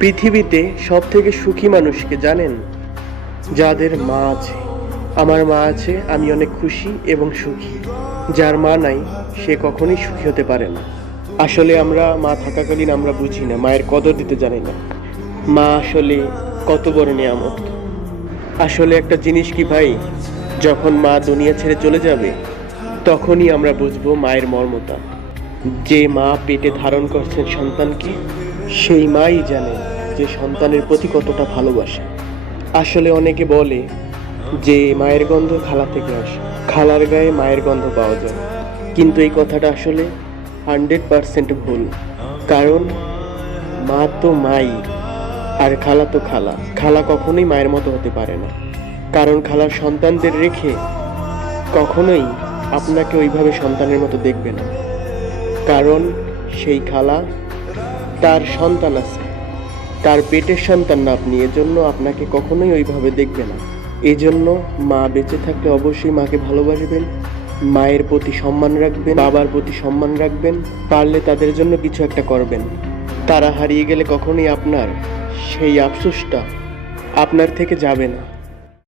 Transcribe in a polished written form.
পৃথিবীতে সব থেকে সুখী মানুষকে জানেন? যাদের মা আছে। আমার মা আছে, আমি অনেক খুশি এবং সুখী। যার মা নাই, সে কখনোই সুখী হতে পারে না। আসলে আমরা মা থাকাকালীন আমরা বুঝি না, মায়ের কদর দিতে জানি না। মা আসলে কত বড় নিয়ামত। আসলে একটা জিনিস কি ভাই, যখন মা দুনিয়া ছেড়ে চলে যাবে, তখনই আমরা বুঝবো মায়ের মর্মতা। যে মা পেটে ধারণ করছেন সন্তানকে, সেই মাই জানে যে সন্তানের প্রতি কতটা ভালোবাসে। আসলে অনেকে বলে যে মায়ের গন্ধ খালা থেকে আসে, খালার গায়ে মায়ের গন্ধ পাওয়া যায়, কিন্তু এই কথাটা আসলে 100% ভুল। কারণ মা তো মাই, আর খালা তো খালা। খালা কখনোই মায়ের মতো হতে পারে না, কারণ খালার সন্তানদের রেখে কখনোই আপনাকে ওইভাবে সন্তানের মতো দেখবে না। কারণ সেই খালা, তার সন্তান আছে, তার পেটের সন্তান না আপনি, এজন্য আপনাকে কখনোই ওইভাবে দেখবে না। এজন্য মা বেঁচে থাকলে অবশ্যই মাকে ভালোবাসবেন, মায়ের প্রতি সম্মান রাখবেন, বাবার প্রতি সম্মান রাখবেন, পারলে তাদের জন্য কিছু একটা করবেন। তারা হারিয়ে গেলে কখনোই আপনার সেই আফসোসটা আপনার থেকে যাবে না।